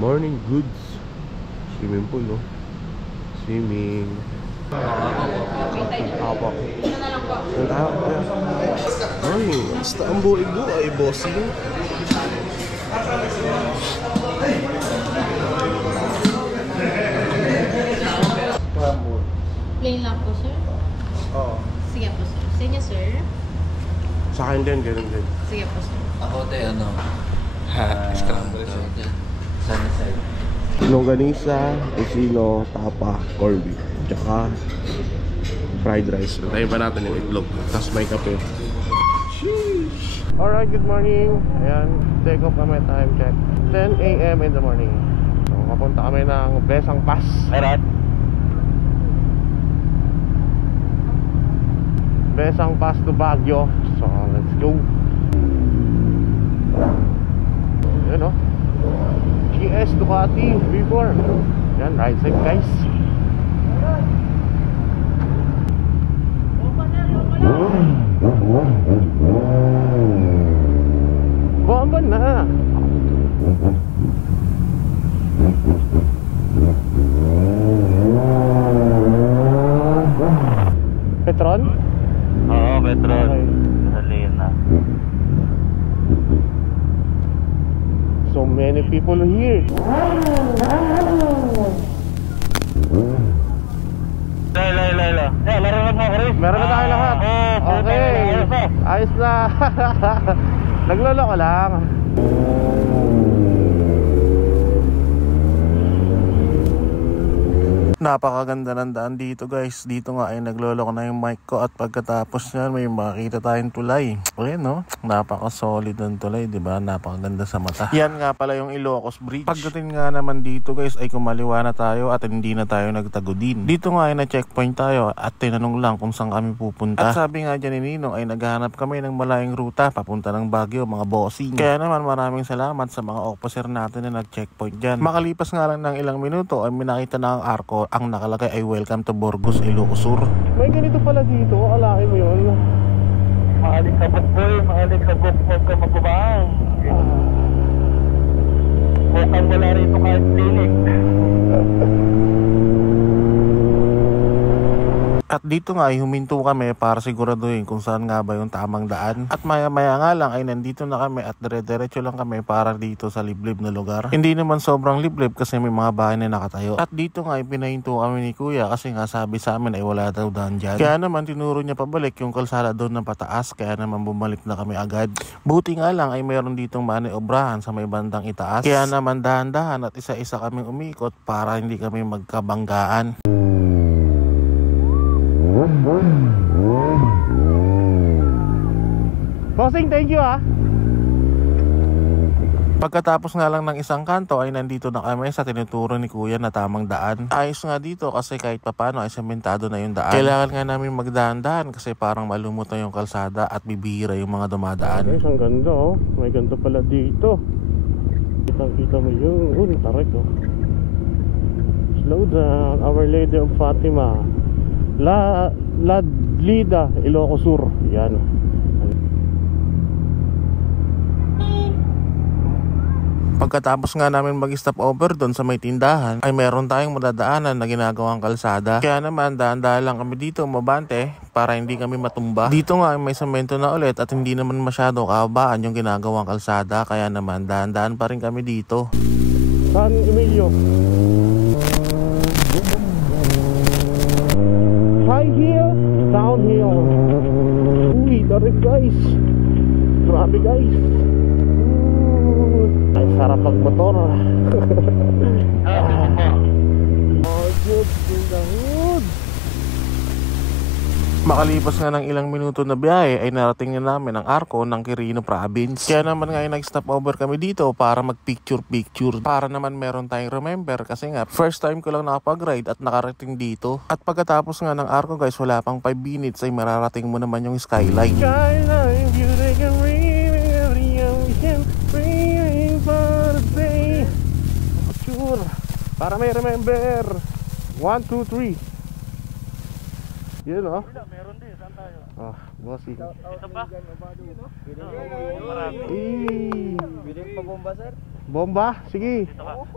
Morning goods. Swimming pool, no? Swimming. Apo. Morning. Basta ang buhay-buhay, bossing. Plain lang po, sir? Oo. Sige po, sir. Sa inyo, sir? Sa akin din, ganun din. Sige po, sir. Ako tayo, ano? Scramble siya. Sana sa'yo. Longganisa, tocino, tapa, corned beef, tsaka fried rice. Tayo pa natin yung itlog, tapos may kape. Sheesh! Alright, good morning. Ayan, take off kami, time check 10 AM in the morning. So, mapunta kami ng Besang Pass. Alright. Besang Pass to Baguio. So, let's go. Ayan o, GS Ducati V4. Yan, right side guys. Bomba na. Petron? Oo, Petron. Okay. Gasolina na. So many people here. Lala. Laro na po, Chris. Meron na tayo lahat. Okay. Ayos na. Nagloloko lang. Napakaganda ng daan dito guys. Dito nga ay nagloloko na yung mic ko. At pagkatapos nyan may makikita tayong tulay. Ayan no, napaka-solid ng tulay, diba? Napakaganda sa mata. Yan nga pala yung Ilocos Bridge. Pagdating nga naman dito guys ay kumaliwa na tayo at hindi na tayo nagtago din. Dito nga ay na-checkpoint tayo at tinanong lang kung saan kami pupunta. At sabi nga dyan ni Ninong ay naghahanap kami ng malayong ruta papunta ng Baguio, mga bossing. Kaya naman maraming salamat sa mga officer natin na nag-checkpoint dyan. Makalipas nga lang ng ilang minuto ay minakita na ang arko. Ang nakalagay ay welcome to Burgos, Ilocos Sur. May ganito pala dito, alaki mo yun. Maaling kabok boy, maaling kabok. Huwag ka magbabaan. Mukhang wala rito kahit clinic. At dito nga ay huminto kami para siguraduhin kung saan nga ba yung tamang daan. At maya-maya nga lang ay nandito na kami at dire-diretso lang kami para dito sa liblib na lugar. Hindi naman sobrang liblib kasi may mga bahay na nakatayo. At dito nga ay pinahinto kami ni Kuya kasi nga sabi sa amin ay wala daw daan dyan. Kaya naman tinuro niya pabalik yung kalsada doon ng pataas, kaya naman bumalik na kami agad. Buti nga lang ay mayroon ditong maniobrahan sa may bandang itaas. Kaya naman dahan-dahan at isa-isa kaming umikot para hindi kami magkabanggaan. Bossing, thank you ah. Pagkatapos nga lang ng isang kanto ay nandito na kami sa tinuturo ni Kuya na tamang daan. Ayos nga dito kasi kahit papano ay sementado na yung daan. Kailangan nga namin magdaan-daan kasi parang malumot na yung kalsada at bibihira yung mga dumadaan. Guys, ang ganda oh. May ganda pala dito. Kitang-kita mo yun. Tarik oh. Slow down. Our Lady of Fatima. Ladlida, Ilocos Sur. Yan. Pagkatapos nga namin mag-stop over doon sa may tindahan ay meron tayong madadaanan na ginagawang kalsada. Kaya naman daan-daan lang kami dito umabante para hindi kami matumba. Dito nga may semento na ulit at hindi naman masyado kahabaan yung ginagawang kalsada. Kaya naman daan-daan pa rin kami dito. San Emilio. High hill, downhill. Uy, tarik guys. Grabe guys. Ay sarap magmotor. Good. Makalipas nga ng ilang minuto na biyahe ay narating na namin ang arko ng Quirino Province. Kaya naman nga ay nag-stop over kami dito para mag-picture. Para naman meron tayong remember kasi nga first time ko lang nakapag-ride at nakarating dito. At pagkatapos nga ng arko guys, wala pang 5 minutes ay mararating mo naman yung skyline. Skyline, you take a ring, every ocean, ring for the day. Picture, para may remember. 1, 2, 3. Yun o. Meron din, saan tayo? Oh, bossy. Ito ba? Pwede pa bomba, sir? Bomba? Sige.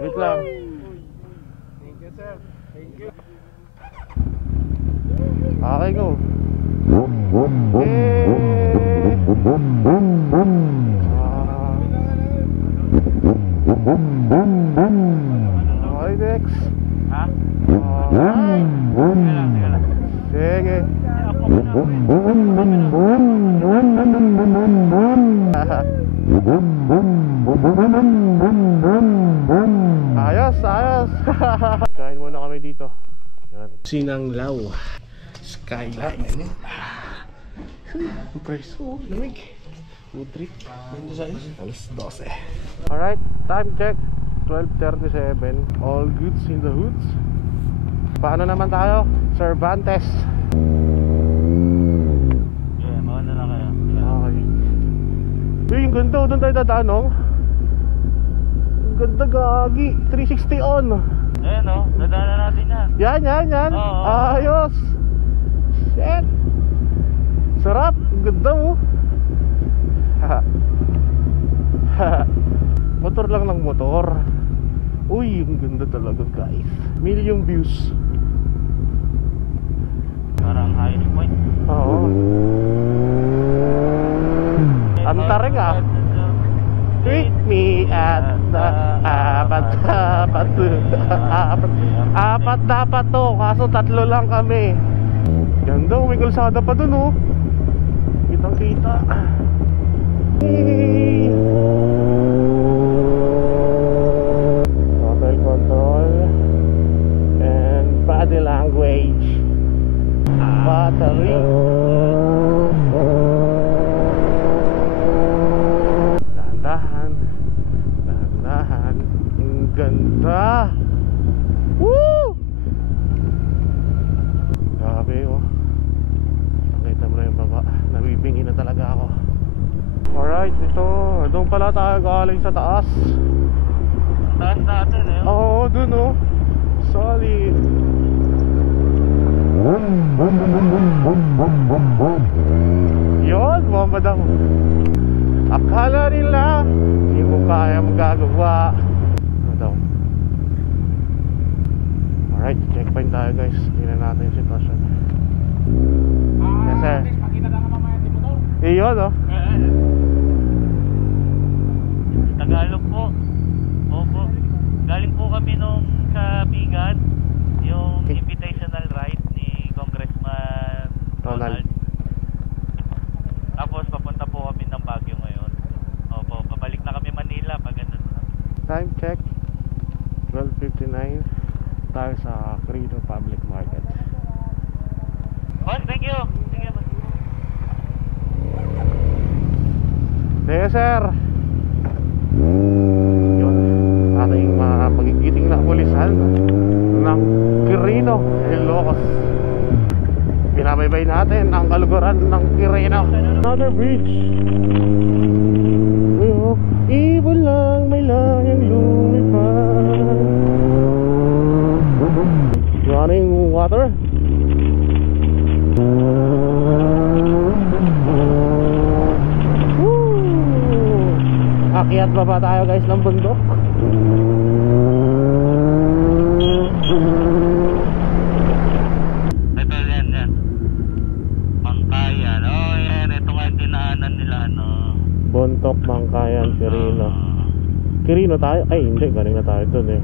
Wait lang. Thank you, sir. Thank you. Okay, go. Okay, next. Ha? Sige. Ayos, ayos. Kain muna kami dito. Yan. Sinanglaw Skyline. Preso, lamig. Food trip. Alas 12. Alright, time check 12:37. All goods in the hoods. Paano naman tayo? Cervantes. Yeah, mauna na kayo. Okay. Uy, yung ganda. Doon tayo tatanong. Ang ganda, gagi. 360 on. Ayan o, dadaanan natin yan. Yan. Oo. Ayos. Shit. Sarap. Ang ganda mo. Motor lang ng motor. Uy, ang ganda talaga, guys. Million views. Parang highest point. Oo. Ang tarik ah. Treat me at the apat dapat to, kaso 3 lang kami. Ganda, may kalsada pa dun oh. Kitang kita. Hotel control and body language. Battery. Dahan. Ang ganda. Woo! Grabe oh. Nakita mo na yung baba. Nabibingi na talaga ako. Alright, ito. Doon pala tayo galing sa taas. Taas natin eh. Oo, dun oh. Solid. Yun, bomba daw. Akala nila hindi mo kaya magagawa. Ano daw? Alright, checkpoint tayo guys. Tingnan natin yung sitwasyon. Yes sir. Iyon oh. Tagalog po. Opo. Galing po kami nung sa Bigan, yung invitational ride ni Congressman Ronald. Tapos papunta po kami ng Baguio ngayon. Opo, pabalik na kami Manila pag ganun. Time check 12:59. Tayo sa Quirino Public Market. Boss, thank you. Thank you. Yes sir. Yun, ating mga magigiting na pulisan ng Quirino, Ilocos. Binabaybay natin ang kaluguran ng Quirino. Another bridge. Ibon lang may layang lumipad. Running water. Akyat pa ba tayo guys ng bundok? Ito yan. Mangkayan. Oh yan, ito nga yung dinaanan nila Bontok, Mangkayan, Quirino. Quirino tayo? Ay hindi, galing na tayo dun eh.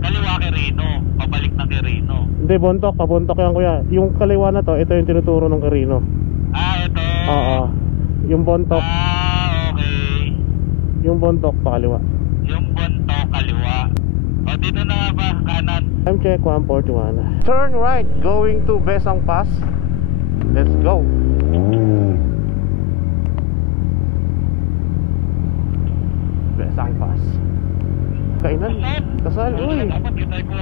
Kaliwa Quirino, pabalik na Quirino. Hindi, Bontok, pabontok yan kuya. Yung kaliwa na to, ito yung tinuturo ng Quirino. Ito. Oo. Yung Bontok. Okay. Yung Bontok pa kaliwa. Yung Bonto kaliwa. O dito na nga ba, kanan? Time check 1:41. Turn right, going to Besang Pass. Let's go. Besang Pass. Kainan. Kasal, uy. Dapat kita ko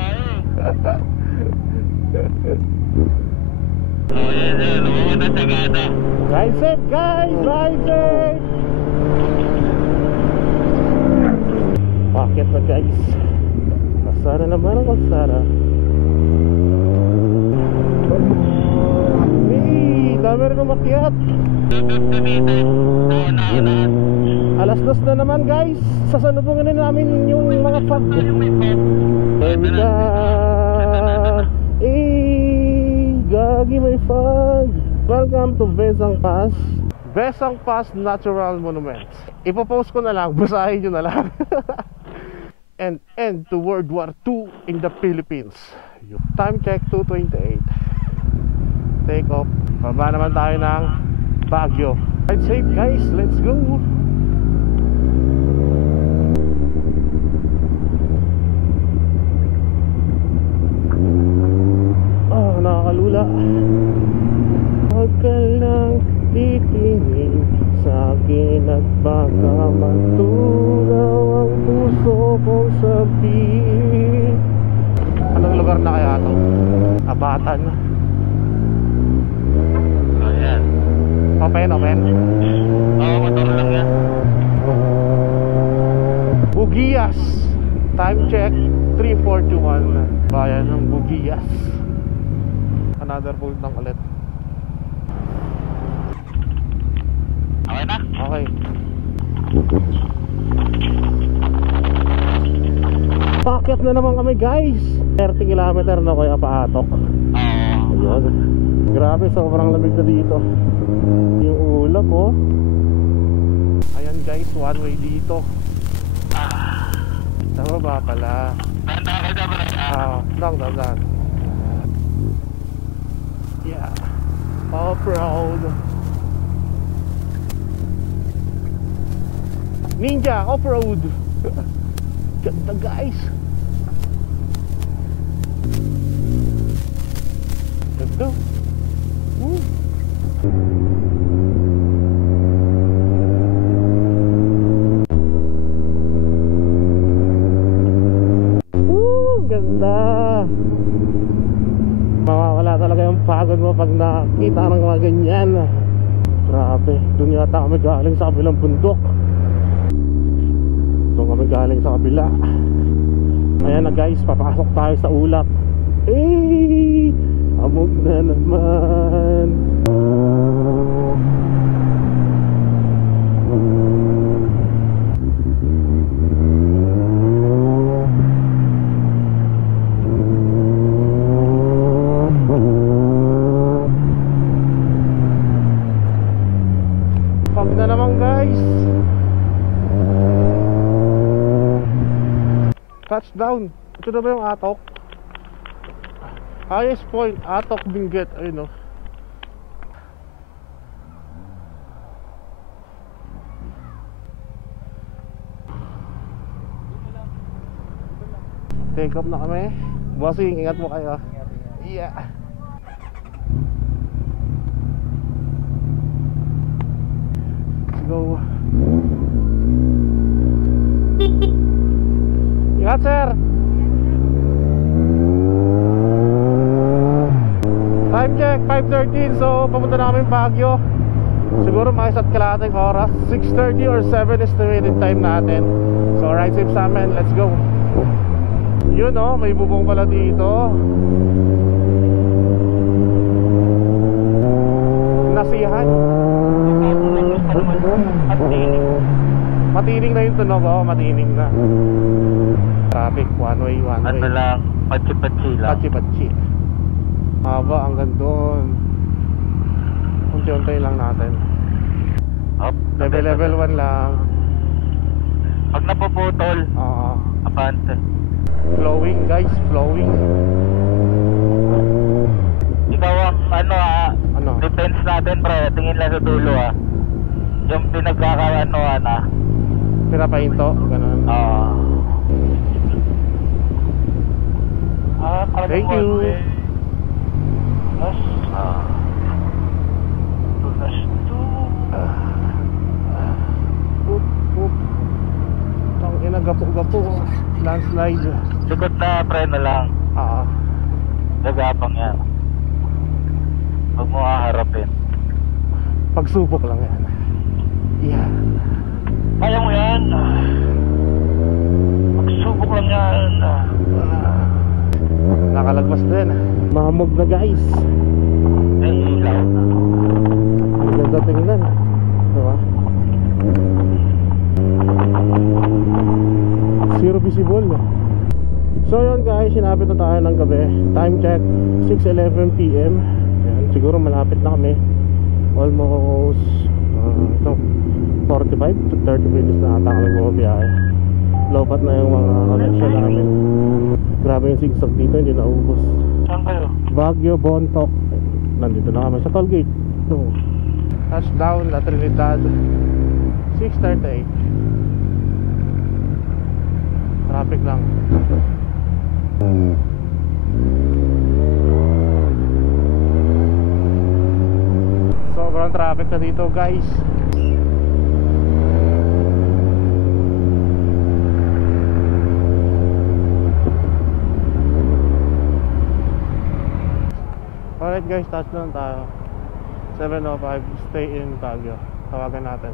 Oh yan, lumabas na Sagada. Ride safe guys, ride safe. Bakit na guys? Kasara naman ang kalsara. Hey, dami rin umakyat. Tumitin. Una. Alas 2 na naman guys. Sasalubungin na namin yung mga fog. There we go. Gagi may fog. Welcome to Besang Pass. Besang Pass Natural Monuments. Ipopost ko na lang, basahin nyo na lang. And end to World War II in the Philippines. Time check 2:28. Take off. Baba naman tayo ng Baguio. Ride safe guys, let's go. Oh, nakakalula. Huwag ka lang titingin sa akin at baka matulaw ang puso kong sabihin. Anong lugar na kaya ito? Abatan. Oh, yan. Open. Oo, motor lang yan. Bugias. Time check 3:41. Bayan ng Bugias. Another full tank ulit. Okay na? Okay. Packet na naman kami guys. 30 kilometer na kaya paatok. Oo. Ayun. Grabe, sobrang lamig na dito. Yung ulap oh. Ayan guys, one way dito. Sa baba pala. Lang. Yeah. Off-road. Ninja off-road. Ganda guys. Ganda. Woo. Ganda. Mawawala talaga yung pagod mo pag nakita ng mga ganyan. Grabe, doon yata kami galing sa kabilang bundok. Doon kami galing sa kabila. Ayan na guys, papasok tayo sa ulap. Amog na naman. Pag na naman guys. Touchdown. Ito na ba yung Atok? Highest point, Atok Benguet. Ayun o. Take off na kami. Bossing, ingat mo kayo. Yeah. Let's go. Ingat sir. Time check 5:13. So papunta na kami Baguio. Siguro mga isa't kalahating oras. 6:30 or 7 estimated time natin. So ride safe sa amin. Let's go. Yun oh, may bubong pala dito. Nasihan. Matining na yung tunog oh, matining na. Traffic, one way. Ano lang, patsi-patsi lang. Patsi-patsi. Haba hanggang doon. Unti-unti lang natin. Up. Level 1 lang. Pag napuputol, Oo. apante. Flowing guys, flowing. Ikaw ang Ano? defense natin pre, tingin lang sa dulo Yung pinagkakaanoan Pinapahinto, ganun. Thank you. Tang ina, gapo-gapo. Landslide. Likod na preno lang. Gagapang yan. Huwag mo haharapin. Pagsubok lang yan. Yeah. Kaya mo yan. Pagsubok lang yan. Nakalagpas din. Mahamog na guys. Ay, ilaw na. Ang ganda tingnan. Diba? zero visible. So yun guys, sinapit na tayo ng gabi. Time check 6:11 PM. Ayan, siguro malapit na kami. Almost 45 to 30 minutes na ata kami bumabiyahe. Lopat na yung mga connection namin. Grabe yung zigzag dito, hindi naubos. Saan kayo? Baguio, Bontoc. Nandito na kami sa tollgate. So, touchdown La Trinidad 6:38. Traffic lang. Sobrang traffic na dito guys. Alright guys, touchdown tayo. 7:05, stay in Baguio. Tawagan natin.